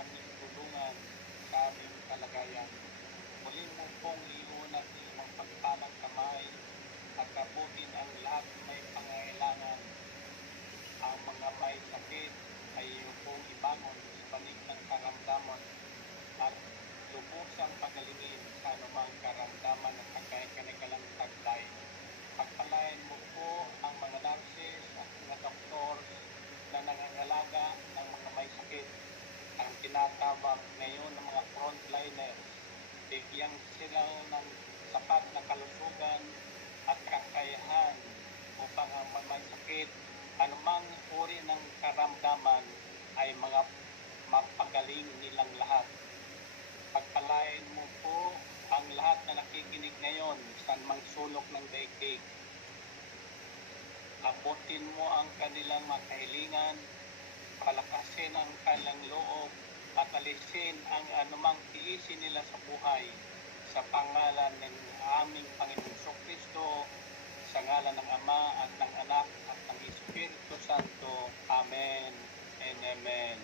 aming tulungan sa aming kalagayan. Muli mo pong iunat ng iyong pagpalang kamay at abutin ang lahat ng may pangailangan. Ang mga may sakit ay iyong pong ibangon sa panig ng karamdaman at lubusang pagalingin sa anumang karamdaman at kanikalang taglay. Pagpalain mo po ang mga nurses at mga doktor na nangangalaga ng mga may sakit, ang tinatawag ngayon ng mga frontliners. Bigyan sila ng sapat na kalusugan at kakayahan upang ang mga may sakit, anumang uri ng karamdaman, ay mga mapagaling nilang lahat. Pagpalain mo po ang lahat na nakikinig ngayon sa mang sulok ng daigdig. Abutin mo ang kanilang mga kahilingan, palakasin ang kanilang loob, at alisin ang anumang tiisin nila sa buhay sa pangalan ng aming Panginoong Kristo, sa ngalan ng Ama at ng Anak at ng Espiritu Santo. Amen and Amen.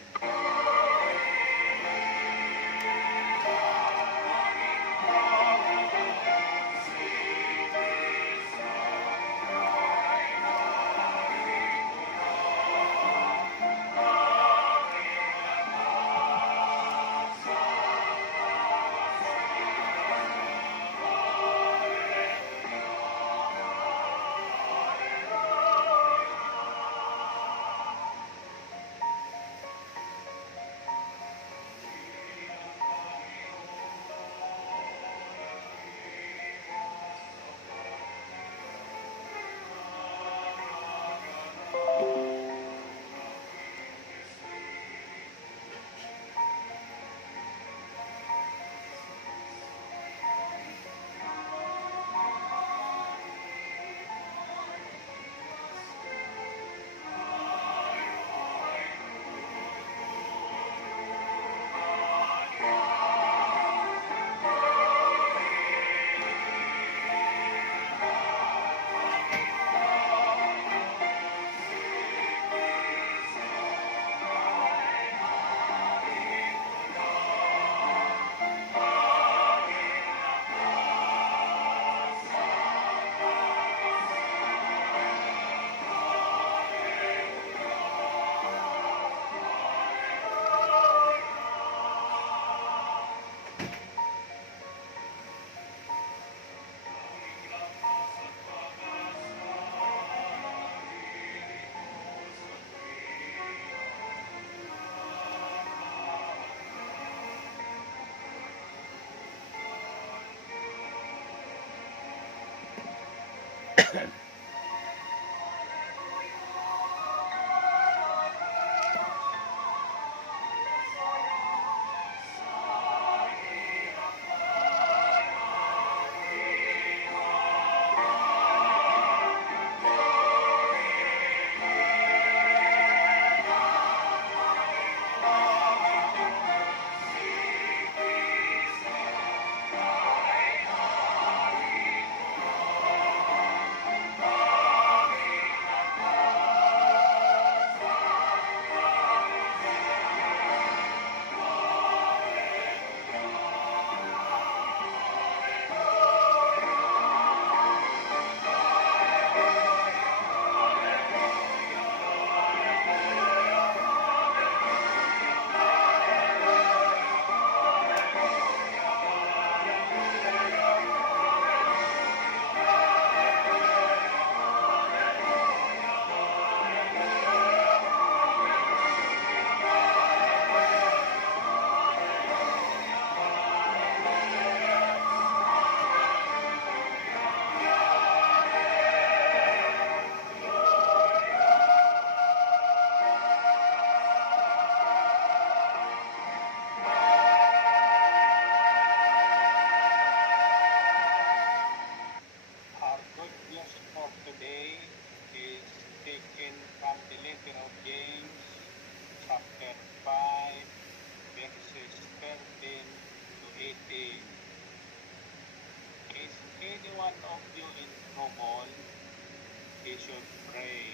should pray.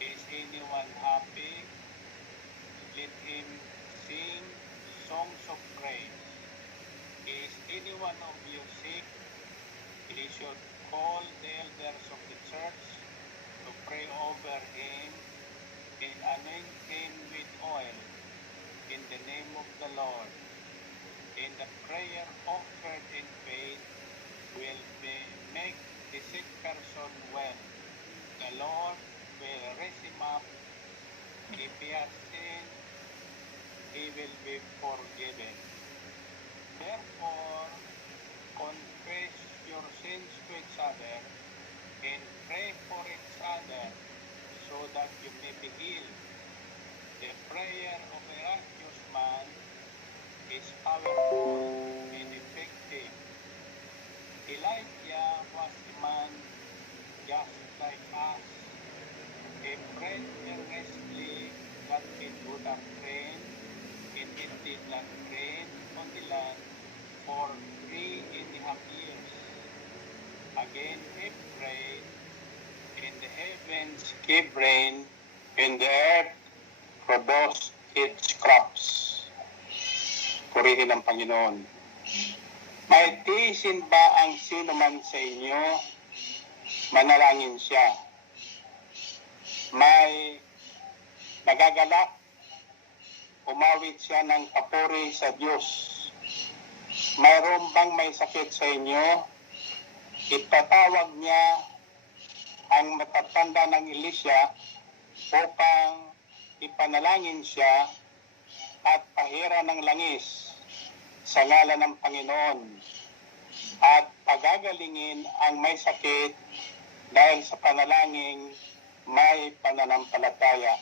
Is anyone happy? Let him sing songs of praise. Is any one of you sick? He should call the elders of the church to pray over him and anoint him with oil in the name of the Lord. And the prayer offered in faith will make the sick person well. The Lord will raise him up. If he has sinned, he will be forgiven. Therefore, confess your sins to each other and pray for each other so that you may be healed. The prayer of a righteous man is powerful and effective. Elijah was a man just like us. He prayed earnestly that it would have rained, and it did not rain on the land for 3.5 years. Again he prayed, and the heavens gave rain, and the earth produced its crops. Purihin ang Panginoon. May tiisin ba ang sino man sa inyo? Manalangin siya. May nagagalak, umawit siya ng papuri sa Diyos. Mayroon bang may sakit sa inyo? Ipatawag niya ang matatanda ng Elisha upang ipanalangin siya at pahira ng langis sa ngalan ng Panginoon at pagagalingin ang may sakit dahil sa panalangin may pananampalataya.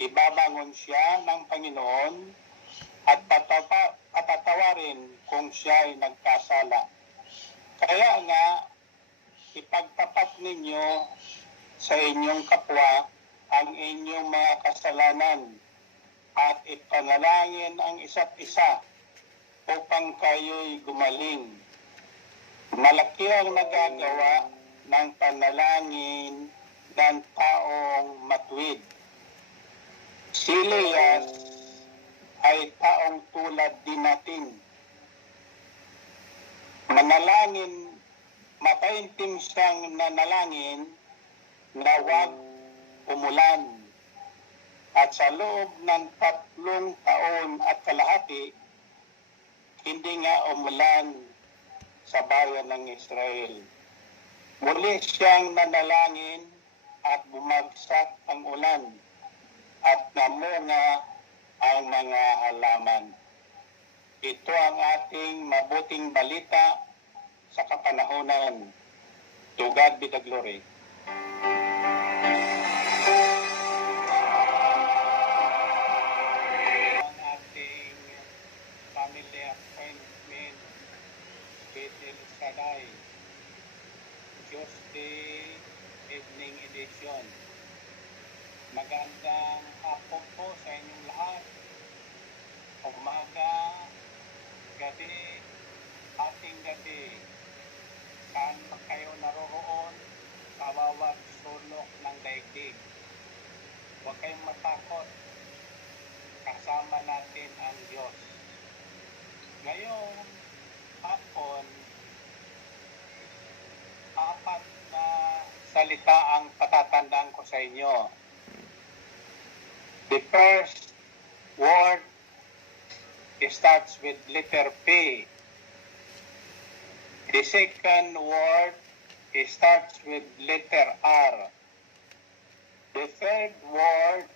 Ibabangon siya ng Panginoon at patatawarin kung siya ay nagkasala. Kaya nga, ipagtapat ninyo sa inyong kapwa ang inyong mga kasalanan at ipanalangin ang isa't isa upang kayo'y gumaling. Malaki ang nagagawa ng panalangin ng taong matuwid. Si Elias ay taong tulad din natin. Manalangin, mataimtim siyang nanalangin na huwag umulan. At sa loob ng 3 taon at kalahati, hindi nga umulan sa bayan ng Israel. Muli siyang nanalangin at bumagsak ang ulan at namunga ang mga halaman. Ito ang ating mabuting balita sa kapanahonan. To God be the glory. Ang ating family appointment with El Shaddai, Tuesday evening edition. Magandang hapon po sa inyong lahat. Umaga, gabi, ating gabi. Saan pa kayo naroroon, kawawat sulok ng daigdig. Huwag kayong matakot. Kasama natin ang Diyos. Ngayong hapon, 4 na salita ang patatandaan ko sa inyo. The first word starts with letter P. The second word starts with letter R. The third word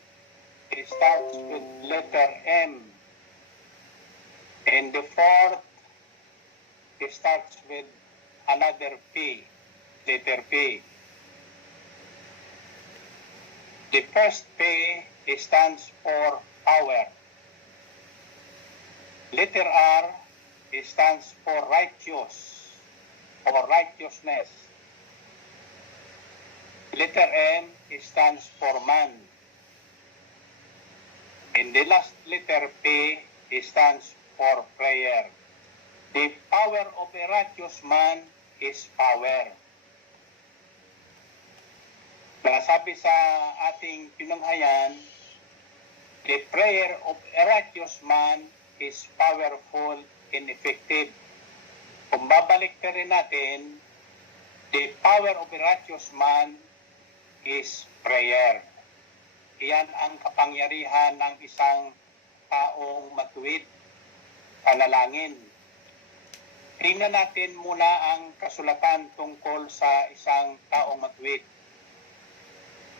starts with letter M. And the fourth starts with another P, letter P. The first P stands for power. Letter R stands for righteous or righteousness. Letter M stands for man. And the last letter P stands for prayer. The power of a righteous man is power. Nasabi sa ating pinanghayan, The prayer of a righteous man is powerful and effective. Kung babalik na rin natin, the power of a righteous man is prayer. Iyan ang kapangyarihan ng isang taong matuwid, panalangin. Tingnan natin muna ang kasulatan tungkol sa isang taong matuwid.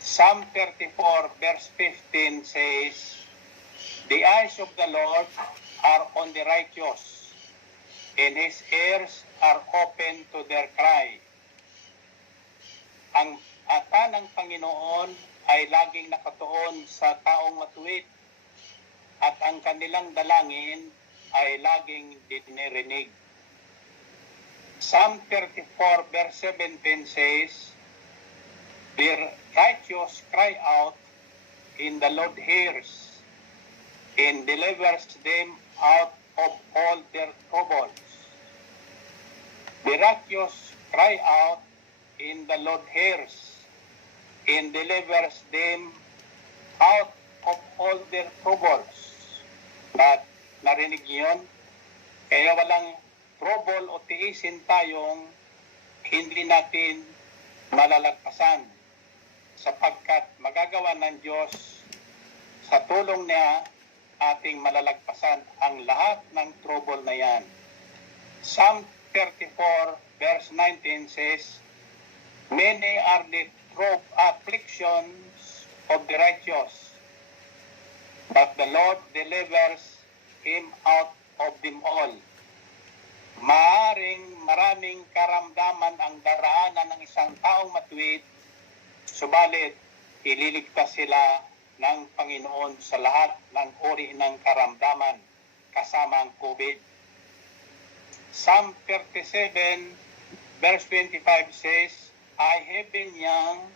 Psalm 34 verse 15 says, "The eyes of the Lord are on the righteous, and His ears are open to their cry." Ang mata ng Panginoon ay laging nakatuon sa taong matuwid, at ang kanilang dalangin ay laging dinirinig. Psalm 34 verse 17 says, "The righteous cry out, and the Lord hears, and delivers them out of all their troubles." The righteous cry out, and the Lord hears, and delivers them out of all their troubles. But narinig yun? Kaya walang trouble o tiisin tayong hindi natin malalagpasan, sapagkat magagawa ng Diyos sa tulong niya ating malalagpasan ang lahat ng trouble na yan. Psalm 34 verse 19 says, "Many are the afflictions of the righteous, but the Lord delivers him out of them all." Maraming karamdaman ang daraanan ng isang taong matuwid, subalit ililigtas sila ng Panginoon sa lahat ng uri ng karamdaman, kasama ang COVID. Psalm 37 verse 25 says, "I have been young,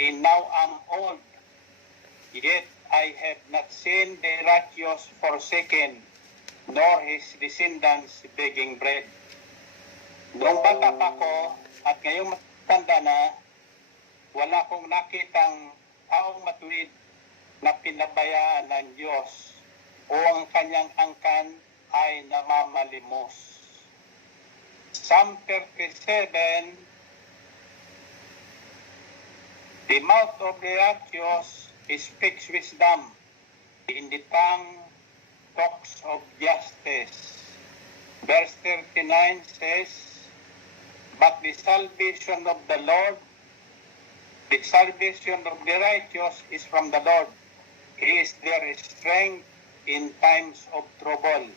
and now am old, yet I have not seen the righteous forsaken, nor his descendants begging bread." Noong bata pa ko at ngayong matanda na, wala kong nakitang taong matuwid na pinabayaan ng Diyos o ang kanyang angkan ay namamalimos. Psalm 37, "The mouth of the righteous speaks wisdom, in the tongue talks of justice." Verse 39 says, "But the salvation of the Lord, the salvation of the righteous is from the Lord. He is their strength in times of trouble."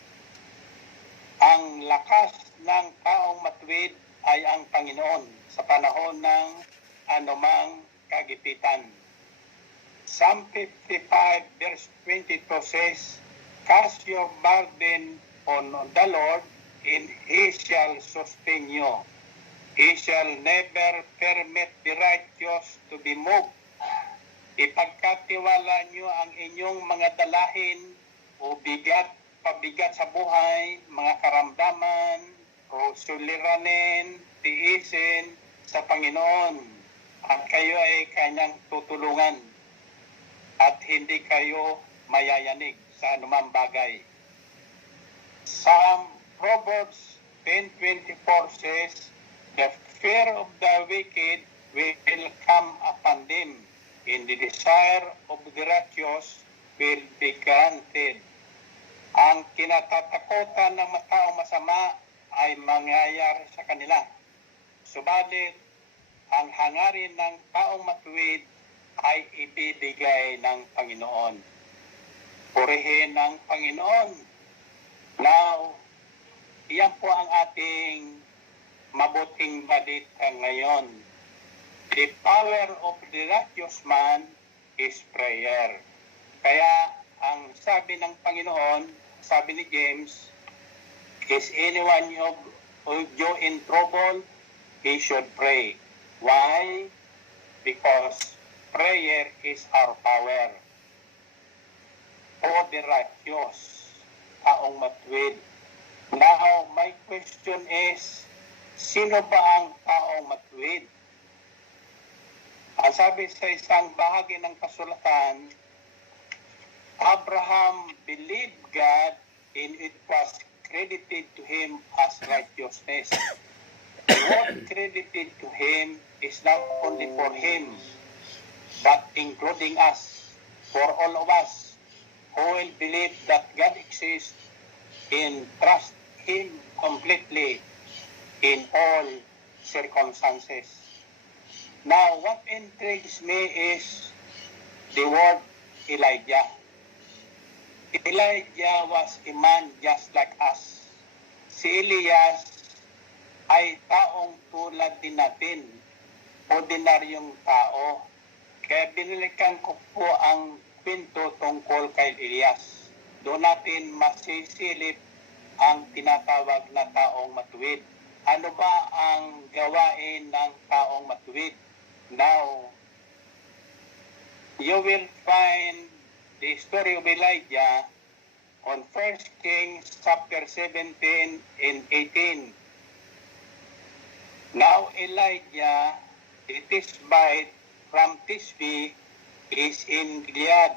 Ang lakas ng taong matuwid ay ang Panginoon sa panahon ng anumang kagipitan. Psalm 55 verse 22 says, "Cast your burden on the Lord, and He shall sustain you. He shall never permit the righteous to be moved." Ipagkatiwala nyo ang inyong mga dalahin o pabigat sa buhay, mga karamdaman o suliranin, tiisin sa Panginoon, at kayo ay kanyang tutulungan at hindi kayo mayayanig sa anumang bagay. Proverbs 10:24 says, "The fear of the wicked will come upon them, and the desire of the righteous will be granted." Ang kinatatakutan ng taong masama ay mangyayari sa kanila. Subalit, ang hangarin ng taong matuwid ay ibibigay ng Panginoon. Purihin ng Panginoon. Now, iyan po ang ating mabuting balita ngayon. The power of the righteous man is prayer. Kaya ang sabi ng Panginoon, sabi ni James, "Is anyone of you in trouble? He should pray." Why? Because prayer is our power. For the righteous, taong matuwid. Now, my question is, sino ba ang taong matuwid? Ang sabi sa isang bahagi ng kasulatan, Abraham believed God, and it was credited to him as righteousness. The word credited to him is not only for him, but including us, for all of us who will believe that God exists and trust Him completely in all circumstances. Now, what intrigues me is the word Elijah. Elijah was a man just like us. Si Elias ay taong tulad din natin, ordinaryong tao. Kaya binalikan ko po ang kwento tungkol kay Elias. Doon natin masisilip ang tinatawag na taong matuwid. Ano ba ang gawain ng taong matuwid? Now, you will find the story of Elijah on 1 Kings chapter 17 and 18. Now Elijah, the Tishbite from Tishbe, is in Gilead.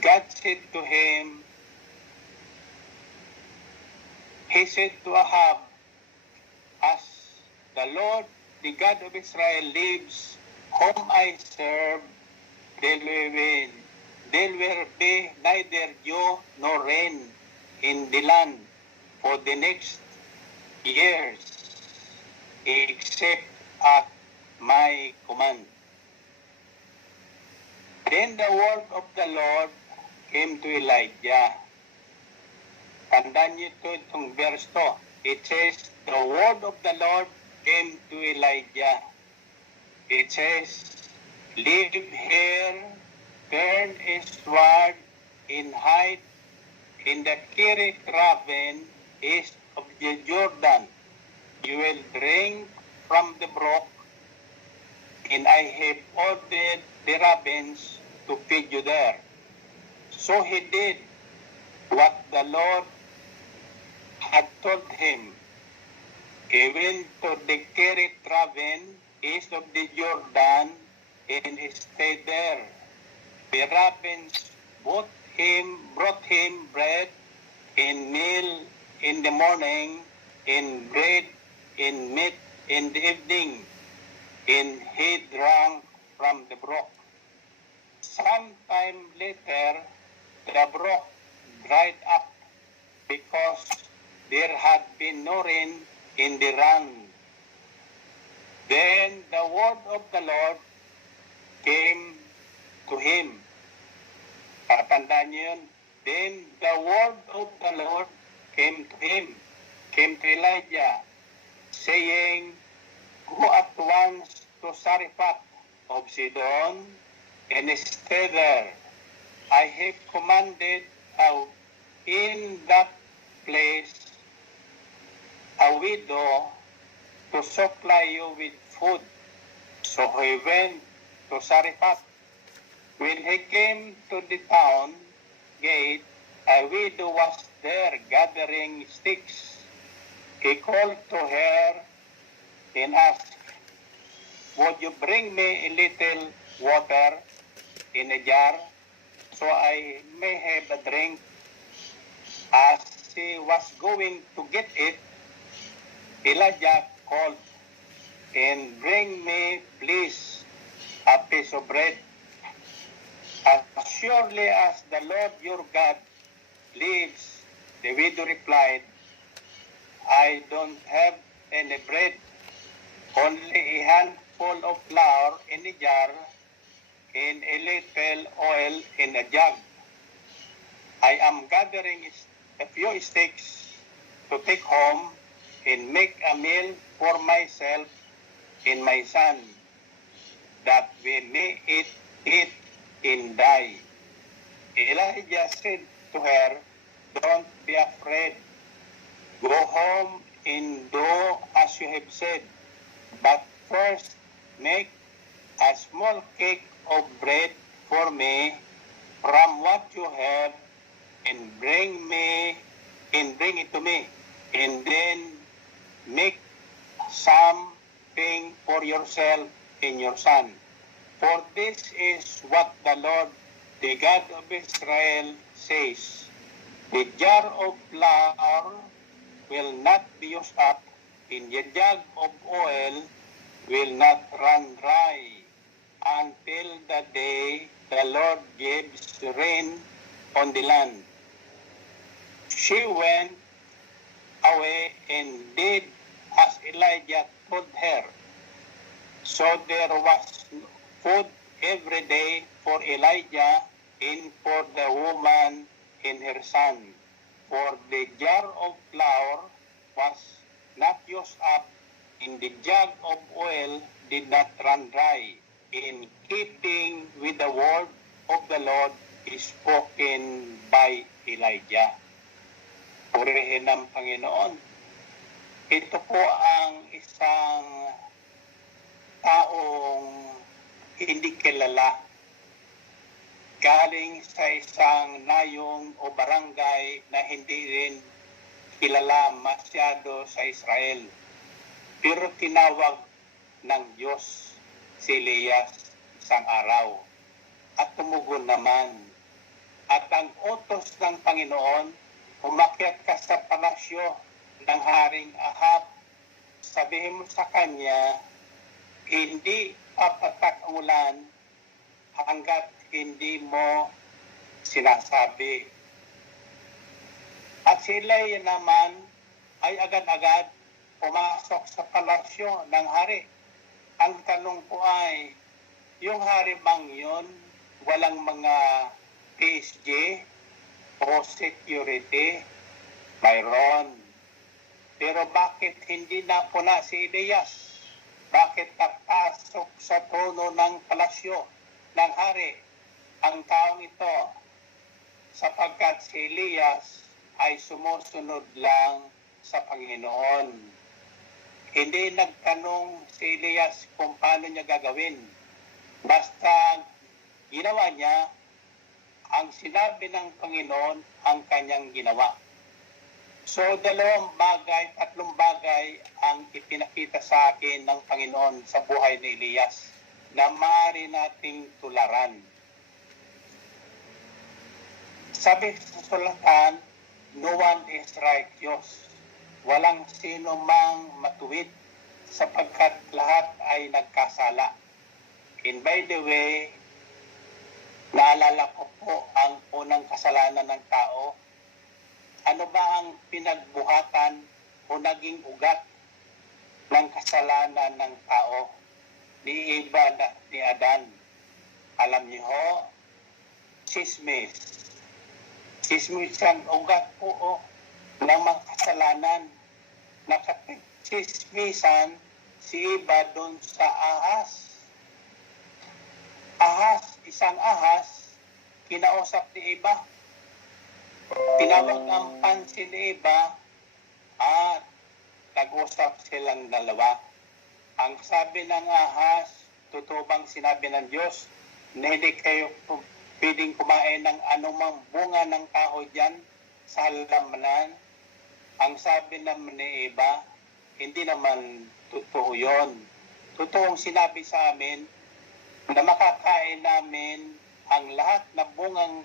God said to him, he said to Ahab, as the Lord, the God of Israel lives, whom I serve, there will be neither dew nor rain in the land for the next years, except at my command. Then the word of the Lord came to Elijah. Tandaan niyo itong verse to. It says, the word of the Lord came to Elijah. It says, live here, turn eastward, and hide in the Kerith ravine east of the Jordan. You will drink from the brook, and I have ordered the ravens to feed you there. So he did what the Lord had told him. He went to the Kerith ravine east of the Jordan and stayed there. The ravens brought him bread and meal in the morning, and bread and meat in the evening, and he drank from the brook. Sometime later, the brook dried up because there had been no rain in the land. Then the word of the Lord came to him. Tatandaan niyo yun. Then the word of the Lord came to him, came to Elijah, saying, go at once to Zarephath of Sidon and stay there. I have commanded in that place a widow to supply you with food. So he went to Zarephath. When he came to the town gate, a widow was there gathering sticks. He called to her and asked, would you bring me a little water in a jar so I may have a drink? As she was going to get it, Elijah called, and bring me, please, a piece of bread. As surely as the Lord your God lives, the widow replied, I don't have any bread, only a handful of flour in a jar and a little oil in a jug. I am gathering a few sticks to take home and make a meal for myself and my son, that we may eat and die. Elijah said to her, don't be afraid. Go home and do as you have said. But first, make a small cake of bread for me from what you have, and bring it to me. And then make something for yourself and your son. For this is what the Lord, the God of Israel, says, the jar of flour will not be used up, and the jug of oil will not run dry, until the day the Lord gives rain on the land. She went away and did as Elijah told her. So there was food every day for Elijah and for the woman and her son. For the jar of flour was not used up, and the jug of oil did not run dry, in keeping with the word of the Lord spoken by Elijah. Purihin ng Panginoon. Ito po ang isang taong hindi kilala, galing sa isang nayong o barangay na hindi rin kilala masyado sa Israel. Pero tinawag ng Diyos si Elias isang araw at tumugon naman. At ang utos ng Panginoon, umakyat ka sa palasyo ng Haring Ahab. Sabihin mo sa kanya, hindi papatak ang ulan hanggat hindi mo sinasabi. At si Elijah naman ay agad-agad pumasok sa palasyo ng hari. Ang tanong ko ay, yung hari bang yun, walang mga PSG o security? Mayroon. Pero bakit hindi napuna si Elias? Bakit napasok sa trono ng palasyo ng hari ang taong ito? Sapagkat si Elias ay sumusunod lang sa Panginoon. Hindi nagtanong si Elias kung paano niya gagawin. Basta ginawa niya ang sinabi ng Panginoon ang kanyang ginawa. So, tatlong bagay ang ipinakita sa akin ng Panginoon sa buhay ni Elias na maaari nating tularan. Sabi sa sulatan, no one is righteous. Walang sino mang matuwid sapagkat lahat ay nagkasala. And by the way, naalala ko po ang unang kasalanan ng tao. Ano ba ang pinagbuhatan o naging ugat ng kasalanan ng tao? Ni Eva at ni Adan. Alam niyo ho, chismis. Chismis ang ugat po ng mga kasalanan. Nakapag-chismisan si Eva doon sa ahas. Isang ahas, kinausap ni Eva. Tinawag ang pansin ni Eva at nag-usap silang dalawa. Ang sabi ng ahas, totoo bang sinabi ng Diyos na hindi kayo pwedeng kumain ng anumang bunga ng kahoy dyan sa halamanan? Ang sabi naman ni Eva, hindi naman totoo yun. Totoong sinabi sa amin na makakain namin ang lahat na bungang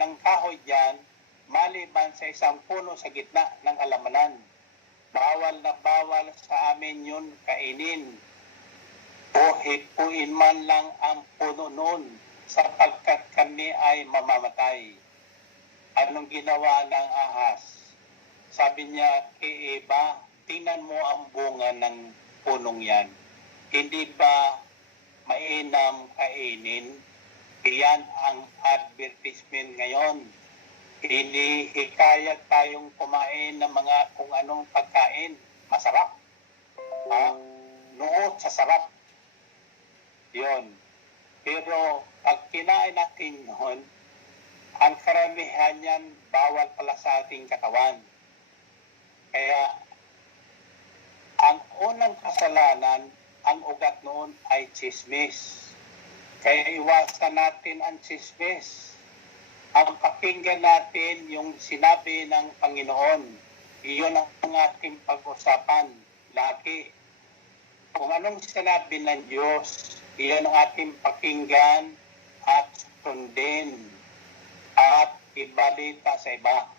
ng kahoy dyan maliban sa isang puno sa gitna ng halamanan. Bawal na bawal sa amin yun kainin. O hipuin man lang ang puno noon sapagkat kami ay mamamatay. Anong ginawa ng ahas? Sabi niya kay Eva, tingnan mo ang bunga ng punong yan. Hindi ba mainam kainin? Iyan ang advertisement ngayon. Hinihikayat tayong kumain ng mga kung anong pagkain. Masarap. Nood sa sarap. Yun. Pero pag kinain natin yun, ang karamihan yan bawal pala sa ating katawan. Kaya ang unang kasalanan, ang ugat noon ay chismis. Kaya iwasan natin ang chismis. Ang pakinggan natin yung sinabi ng Panginoon. Iyon ang ating pag-usapan lagi. Kung anong sinabi ng Diyos, Iyan ang ating pakinggan at sundin at ibalita sa iba.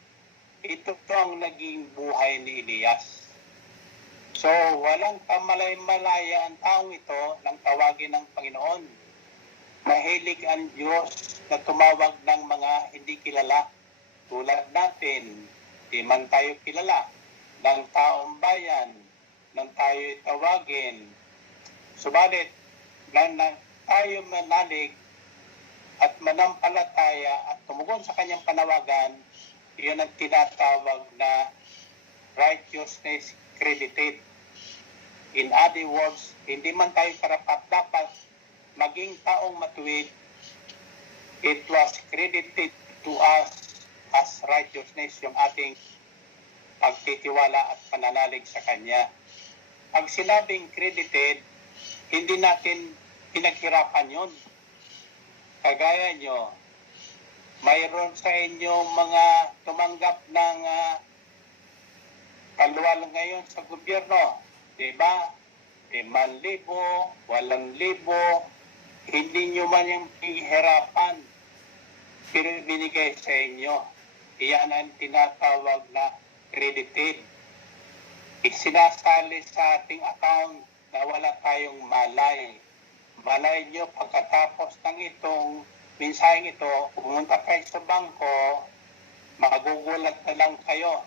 Ito ang naging buhay ni Elias. So, walang kamalay-malaya ang taong ito nang tawagin ng Panginoon. Mahilig ang Diyos na tumawag ng mga hindi kilala. Tulad natin, di man tayo kilala ng taong bayan, nang tayo tawagin. Subalit, nang tayo manalig at manampalataya at tumugon sa kanyang panawagan, iyon ang tinatawag na righteousness credited. In other words, hindi man tayo karapat-dapat maging taong matuwid, it was credited to us as righteousness yung ating pagtitiwala at pananalig sa Kanya. Pag sinabing credited, hindi natin pinaghirapan yun. Kagaya nyo, mayroon sa inyo mga tumanggap ng paluwal ngayon sa gobyerno. Diba? 5,000, 8,000, hindi nyo man yung pinaghirapan, pero binigay sa inyo. Iyan ang tinatawag na credited. Isinasali sa ating account na wala tayong malay. Malay nyo pagkatapos ng itong mensaheng ito, pumunta kayo sa bangko, magugulat na lang kayo.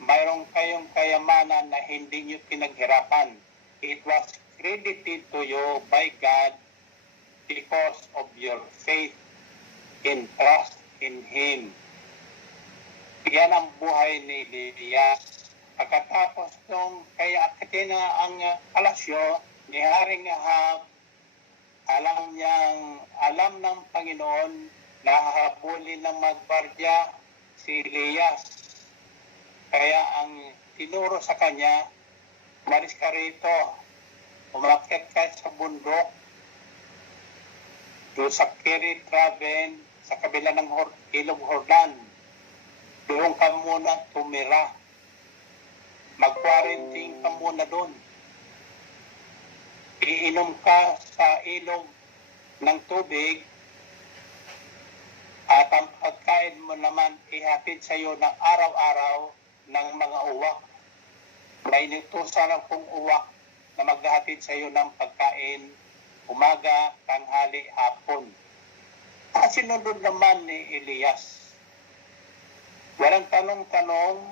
Mayroon kayong kayamanan na hindi nyo pinaghirapan. It was credited to you by God because of your faith and trust in Him. Yan ang buhay ni Elias. Pagkatapos nung kaya akitin na ang palasyo ni Haring Ahab, alam ng Panginoon na hahabulin ng magbardya si Elias. Kaya ang tinuro sa kanya, umalis ka rito, umakyat ka sa bundok, doon sa Kirit Raven, sa kabila ng Ilog Jordan. Doon ka muna tumira. Mag-quarantine ka muna doon. Iinom ka sa ilog ng tubig at ang pagkain mo naman ihatid sa iyo ng araw-araw ng mga uwak. May inutusan akong uwak na maghahatid sa iyo ng pagkain umaga, tanghali, hapon. At sinunod naman ni Elias. Walang tanong-tanong,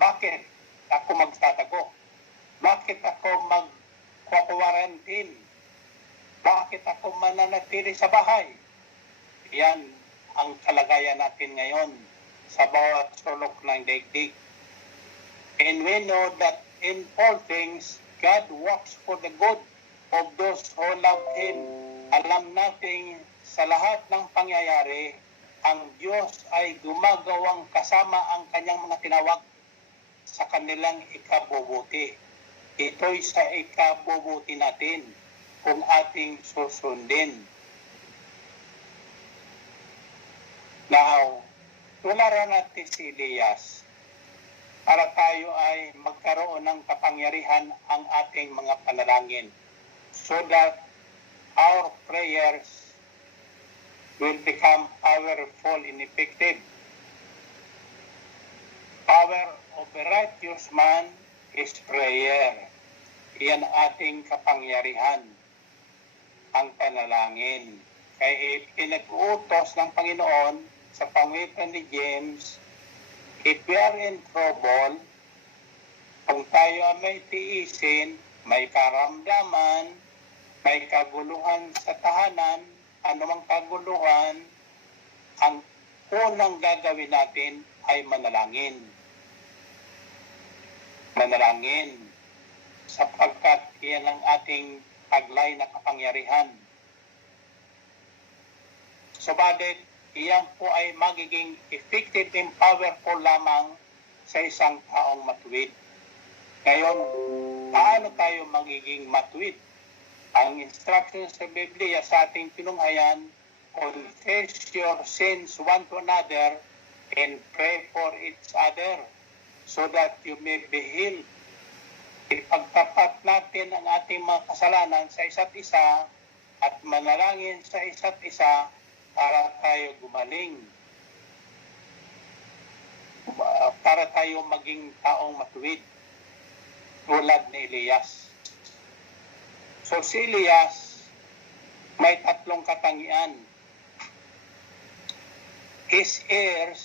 bakit ako magtatago? Bakit ako mag-quarantine? Bakit ako mananatili sa bahay? Yan ang kalagayan natin ngayon sa bawat sulok ng daigdig. And we know that in all things, God works for the good of those who love Him. Alam natin sa lahat ng pangyayari, ang Diyos ay gumagawang kasama ang kanyang mga tinawag sa kanilang ikabubuti. Ito'y sa ikabubuti natin kung ating susundin. Now, tularan natin si Elias para tayo ay magkaroon ng kapangyarihan ang ating mga panalangin so that our prayers will become powerful and effective. Power of a righteous man is prayer. Iyan ating kapangyarihan, ang panalangin. Kaya pinag-uutos ng Panginoon sa pamamagitan ni James, if we are in trouble, kung tayo may tiisin, may karamdaman, may kaguluhan sa tahanan, anumang kaguluhan, ang unang gagawin natin ay manalangin. Manalangin, sapagkat iyan ang ating taglay na kapangyarihan. Subalit, iyan po ay magiging effective and powerful lamang sa isang taong matuwid. Ngayon, paano tayo magiging matuwid? Ang instruction sa Biblia sa ating pinunghayan, confess your sins one to another and pray for each other so that you may be healed. Ipagtapat natin ang ating mga kasalanan sa isa't isa at manalangin sa isa't isa para tayo gumaling. Para tayo maging taong matuwid tulad ni Elias. So si Elias may tatlong katangian. His ears,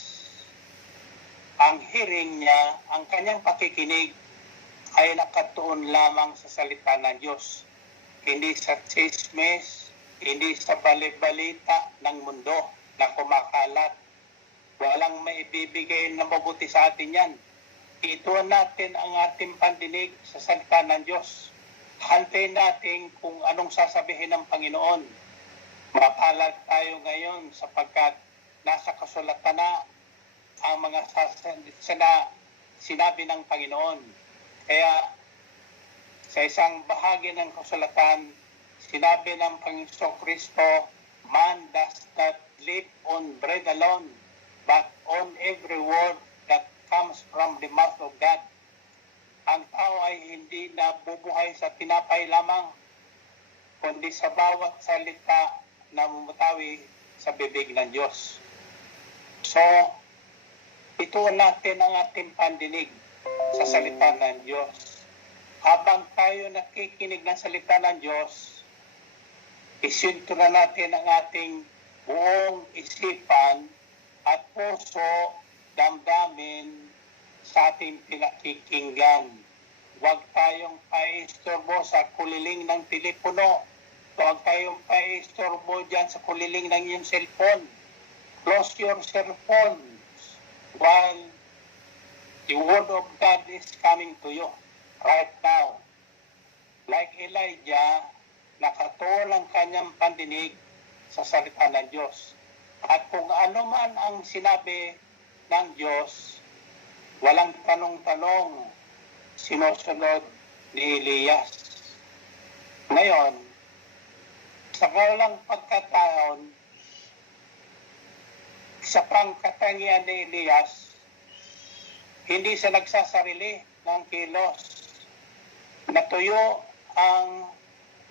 ang hearing niya, ang kanyang pakikinig ay nakatuon lamang sa salita ng Diyos. Hindi sa chismis, hindi sa balibalita ng mundo na kumakalat. Walang maibibigay na mabuti sa atin yan. Ituon natin ang ating pandinig sa salita ng Diyos. Hantayin natin kung anong sasabihin ng Panginoon. Mapalad tayo ngayon sapagkat nasa kasulatan na ang mga sinabi ng Panginoon. Kaya sa isang bahagi ng kasulatan, sinabi ng Panginoon Kristo, man does not live on bread alone, but on every word that comes from the mouth of God. Ang tao ay hindi nabubuhay sa tinapay lamang, kundi sa bawat salita na mumutawi sa bibig ng Diyos. So, ituon natin ang ating pandinig sa salita ng Diyos. Habang tayo nakikinig ng salita ng Diyos, isintura natin ang ating buong isipan at puso, damdamin sa ating pinakikinggan. Huwag tayong paistorbo sa kuliling ng telepono. Huwag tayong paistorbo dyan sa kuliling ng iyong cellphone. Close your cellphone while the word of God is coming to you right now. Like Elijah, nakatuon ang kanyang pandinig sa salita ng Diyos. At kung ano man ang sinabi ng Diyos, walang tanong-tanong, sinusunod ni Elias. Ngayon, sa walang pagkataon, sa pangkatangian ni Elias, hindi siya nagsasarili ng kilos. Natuyo ang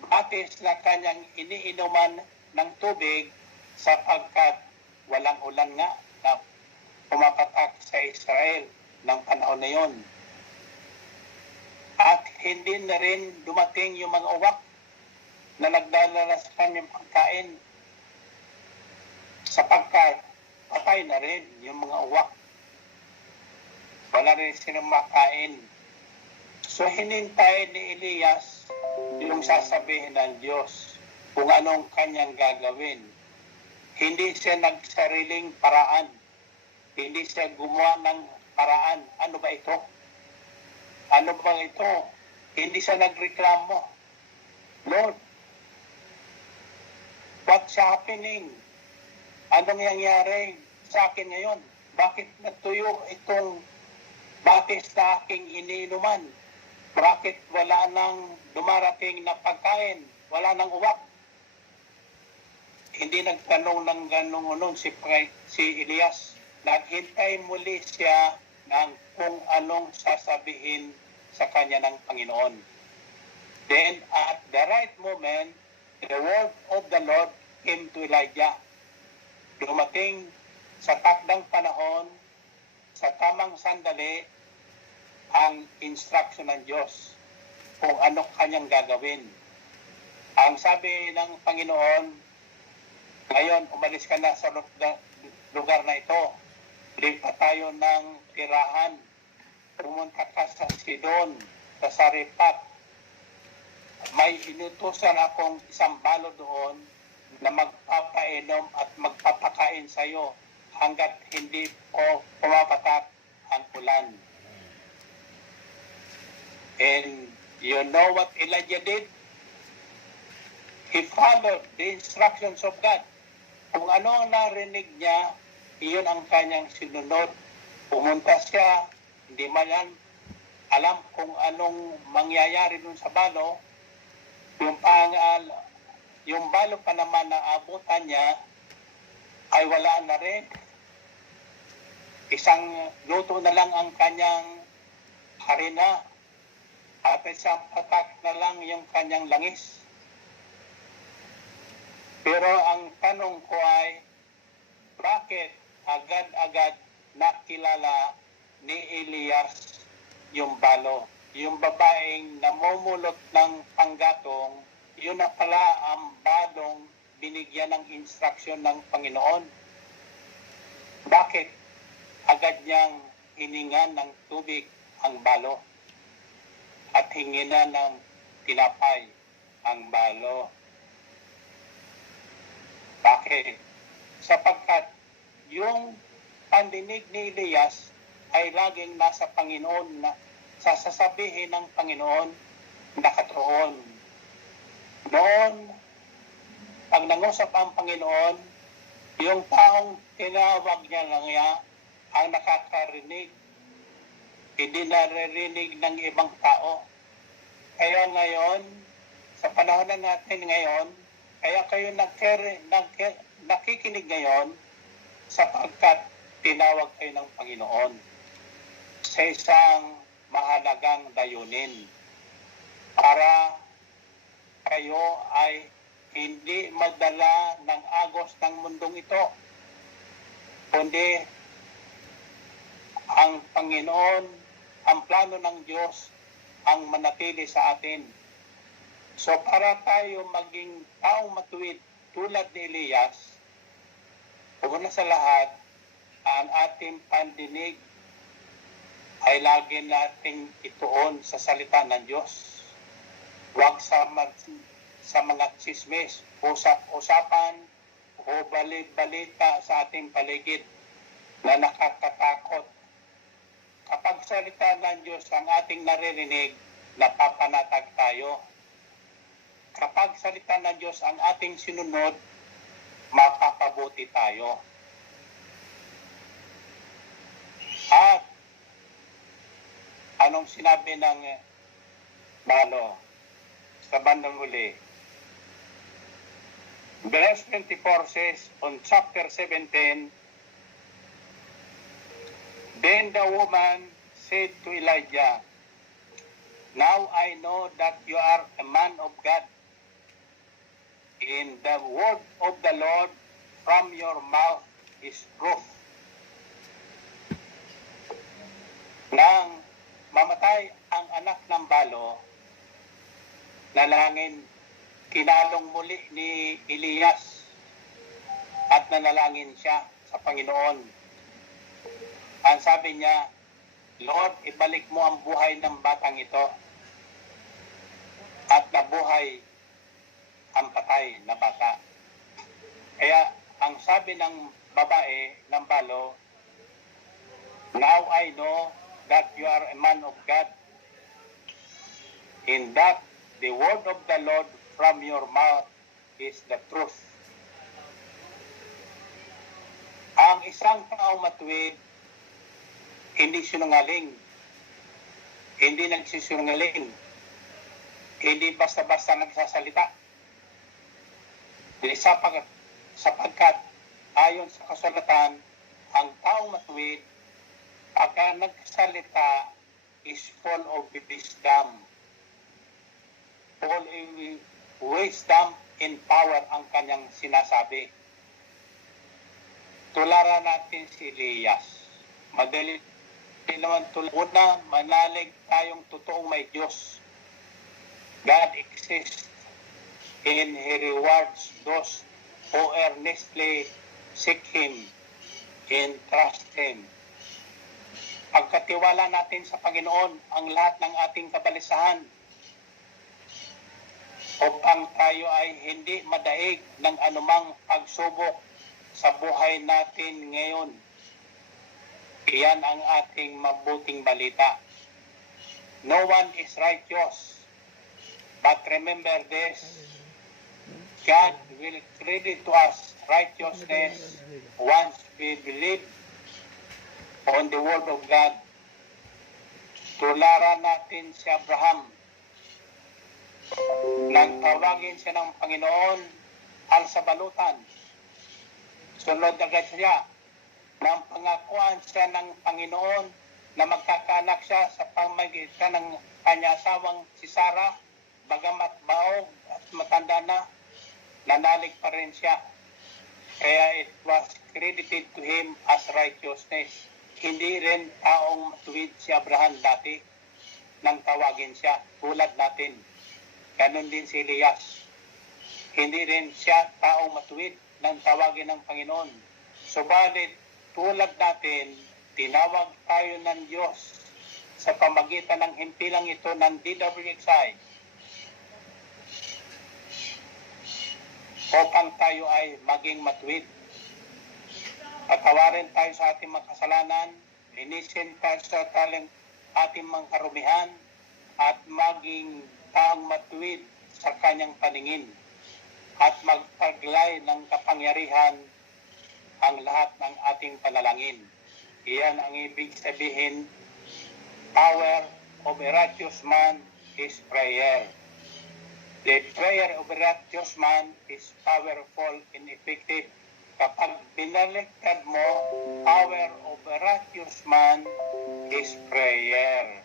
batis na kanyang iniinuman ng tubig sapagkat walang ulan nga na pumapatak sa Israel ng panahon na yon. At hindi na rin dumating yung mga uwak na nagdadala sa kanyang pagkain sapagkat patay na rin yung mga uwak. Wala rin silang makain. So hinintay ni Elias yung sasabihin ng Diyos kung anong kanyang gagawin. Hindi siya nagsariling paraan. Hindi siya gumawa ng paraan. Ano ba ito? Ano ba ito? Hindi siya nagreklamo. Lord, what's happening? Anong nangyari sa akin ngayon? Bakit natuyo itong batis na aking iniinuman? Bakit wala nang dumarating na pagkain? Wala nang uwak? Hindi nagtanong ng ganun si Elias. Naghintay muli siya ng kung anong sasabihin sa kanya ng Panginoon. Then at the right moment, the word of the Lord came to Elijah. Dumating sa takdang panahon, sa tamang sandali, ang instruction ng Diyos kung ano kanyang gagawin. Ang sabi ng Panginoon, ngayon umalis ka na sa lugar na ito. Lipat tayo ng tirahan. Pumunta ka sa Sidon, sa Sarephat. May inutusan akong isang balo doon na magpapainom at magpapakain sa iyo hanggat hindi po pumapatak ang ulan. And you know what Elijah did? He followed the instructions of God. Kung ano ang narinig niya, iyon ang kanyang sinunod. Pumunta siya, hindi man alam kung anong mangyayari dun sa balo. Yung balo pa naman na abutan niya ay wala na rin. Isang luto na lang ang kanyang harina at isang patak na lang yung kanyang langis. Pero ang tanong ko ay, bakit agad-agad nakilala ni Elias yung balo? Yung babaeng namumulot ng panggatong, yun na pala ang balong binigyan ng instruksyon ng Panginoon. Bakit agad niyang hiningan ng tubig ang balo at hinginan ng tinapay ang balo? Bakit? Sapagkat yung pandinig ni Elias ay laging nasa Panginoon, na sasasabihin ng Panginoon nakatuon. Noon, pag nangusap ang Panginoon, yung taong tinawag niya lang niya ang nakakarinig, hindi naririnig ng ibang tao. Kaya ngayon, sa panahon na natin ngayon, kaya kayo nakikinig ngayon sapagkat tinawag kayo ng Panginoon sa isang mahalagang dayunin para kayo ay hindi madala ng agos ng mundong ito, kundi ang Panginoon, ang plano ng Diyos ang manatili sa atin. So para tayo maging taong matuwid tulad ni Elias, una sa lahat, ang ating pandinig ay lagi nating ituon sa salita ng Diyos. Huwag sa mga chismis, usap-usapan o balita sa ating paligid na nakakatakot. Kapag salita ng Diyos ang ating naririnig, napapanatag tayo. Kapag salita ng Diyos ang ating sinunod, mapapabuti tayo. At anong sinabi ng balo sa bandang huli? Verse 24 says, on chapter 17, then the woman said to Elijah, now I know that you are a man of God, in the word of the Lord from your mouth is truth. Nang mamatay ang anak ng balo, nalangin, kinalong muli ni Elias at nanalangin siya sa Panginoon. Ang sabi niya, Lord, ibalik mo ang buhay ng batang ito. At nabuhay ang patay na bata. Kaya ang sabi ng babae ng balo, now I know that you are a man of God, in that the word of the Lord from your mouth is the truth. Ang isang tao matuwid, hindi sinungaling, hindi nagsisinungaling, hindi basta-basta nagsasalita. Sapagkat ayon sa kasulatan, ang taong matuwid, pagka nagsalita, is full of wisdom. Full of wisdom and power ang kanyang sinasabi. Tularan natin si Elias. Madali naman una, manalig tayong totoong may Diyos. God exists and He rewards those who earnestly seek Him and trust Him. Pagkatiwala natin sa Panginoon ang lahat ng ating kabalisahan upang tayo ay hindi madaig ng anumang pagsubok sa buhay natin ngayon. Iyan ang ating mabuting balita. No one is righteous, but remember this, God will credit to us righteousness once we believe on the word of God. Tularan natin si Abraham. Nang tawagin siya ng Panginoon, alsabalutan. Sunod agad siya. Nang pangakuan siya ng Panginoon na magkakaanak siya sa pamagitan ng kanyang asawang si Sarah, bagamat baog at matanda na, nanalig pa rin siya. Kaya it was credited to him as righteousness. Hindi rin taong matuwid si Abraham dati nang tawagin siya, tulad natin. Ganon din si Elias. Hindi rin siya taong matuwid nang tawagin ng Panginoon. Subalit, tulad natin, tinawag tayo ng Diyos sa pamagitan ng himpilang ito ng DWXI upang tayo ay maging matuwid. Patawarin tayo sa ating mga kasalanan, linisin tayo sa ating mga karumihan, at maging taong matuwid sa kanyang paningin, at magtaglay ng kapangyarihan ang lahat ng ating panalangin. Iyan ang ibig sabihin, power of a righteous man is prayer. The prayer of a righteous man is powerful and effective. Kapag binaliktad mo, power of a righteous man is prayer.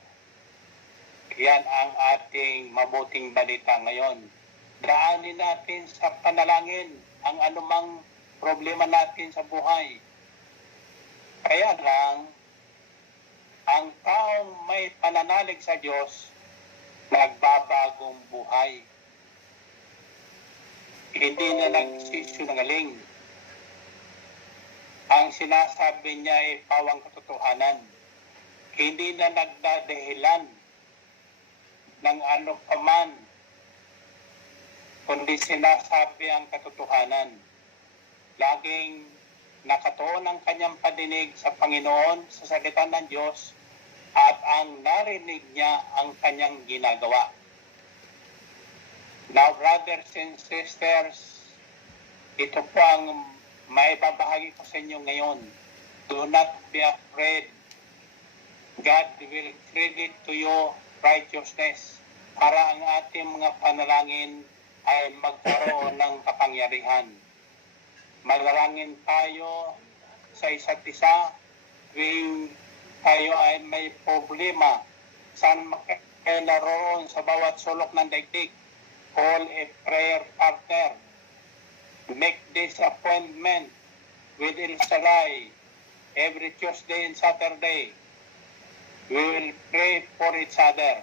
Yan ang ating mabuting balita ngayon. Daanin natin sa panalangin ang anumang problema natin sa buhay. Kaya lang, ang taong may pananalig sa Diyos, nagbabagong buhay. Hindi na nagsisinungaling. Ang sinasabi niya ay pawang katotohanan. Hindi na nagdadahilan ng ano paman, kundi sinasabi ang katotohanan. Laging nakatuon ang kanyang padinig sa Panginoon, sa salita ng Diyos, at ang narinig niya ang kanyang ginagawa. Now, brothers and sisters, ito po ang maibabahagi ko sa inyo ngayon. Do not be afraid. God will credit to you righteousness para ang ating mga panalangin ay magkaroon ng kapangyarihan. Manalangin tayo sa isa't isa tuwing tayo ay may problema. Saan naroon sa bawat sulok ng daigdig? Call a prayer partner. Make this appointment with El Shaddai every Tuesday and Saturday. We will pray for each other.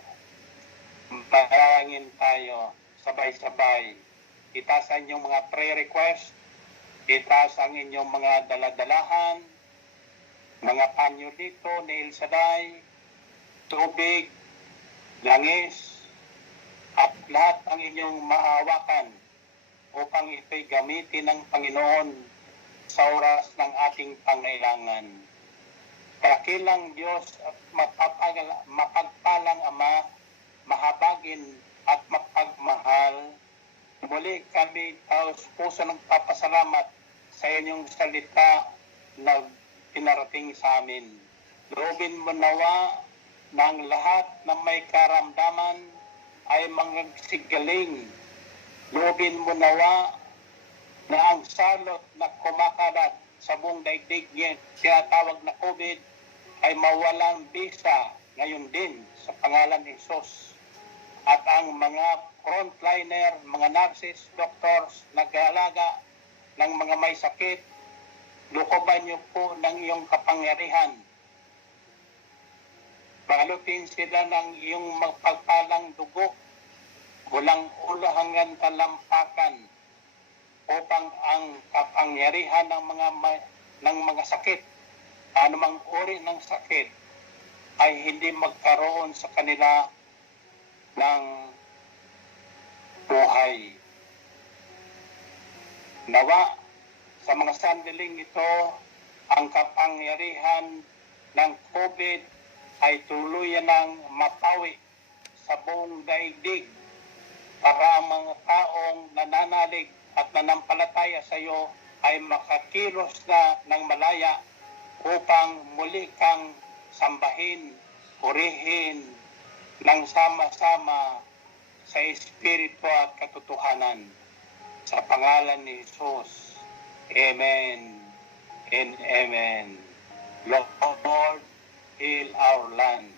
Manalangin tayo sabay-sabay. Itaas ang inyong mga prayer request. Itaas ang inyong mga daladalahan, mga panyo dito ni El Shaddai, tubig, langis, at lahat ang inyong mahawakan upang ito'y gamitin ng Panginoon sa oras ng ating pangailangan. Dakilang Diyos at mapagpalang Ama, mahabagin at mapagmahal, muli kami taos puso ng papasalamat sa inyong salita na pinarating sa amin. Loobin mo nawa ng lahat ng may karamdaman ay magsigaling. Loobin mo nawa na ang salot na kumakalat sa buong daigdig niya, tinatawag na COVID, ay mawalang bisa ngayon din sa pangalan ni Jesus. At ang mga frontliner, mga nurses, doctors, nag-aalaga ng mga may sakit, lukoban niyo po ng iyong kapangyarihan. Balutin sila ng iyong magpagpalang dugo, bulang ulo hanggang talampakan, upang ang kapangyarihan ng mga sakit, anumang uri ng sakit, ay hindi magkaroon sa kanila ng buhay. Nawa, sa mga sandaling ito, ang kapangyarihan ng COVID ay tuluyan ng mapawi sa buong daigdig para ang mga taong nananalig at nanampalataya sa iyo ay makakilos na ng malaya upang muli kang sambahin, purihin ng sama-sama sa Espiritu at katotohanan. Sa pangalan ni Jesus. Amen and Amen. Lord, heal our land.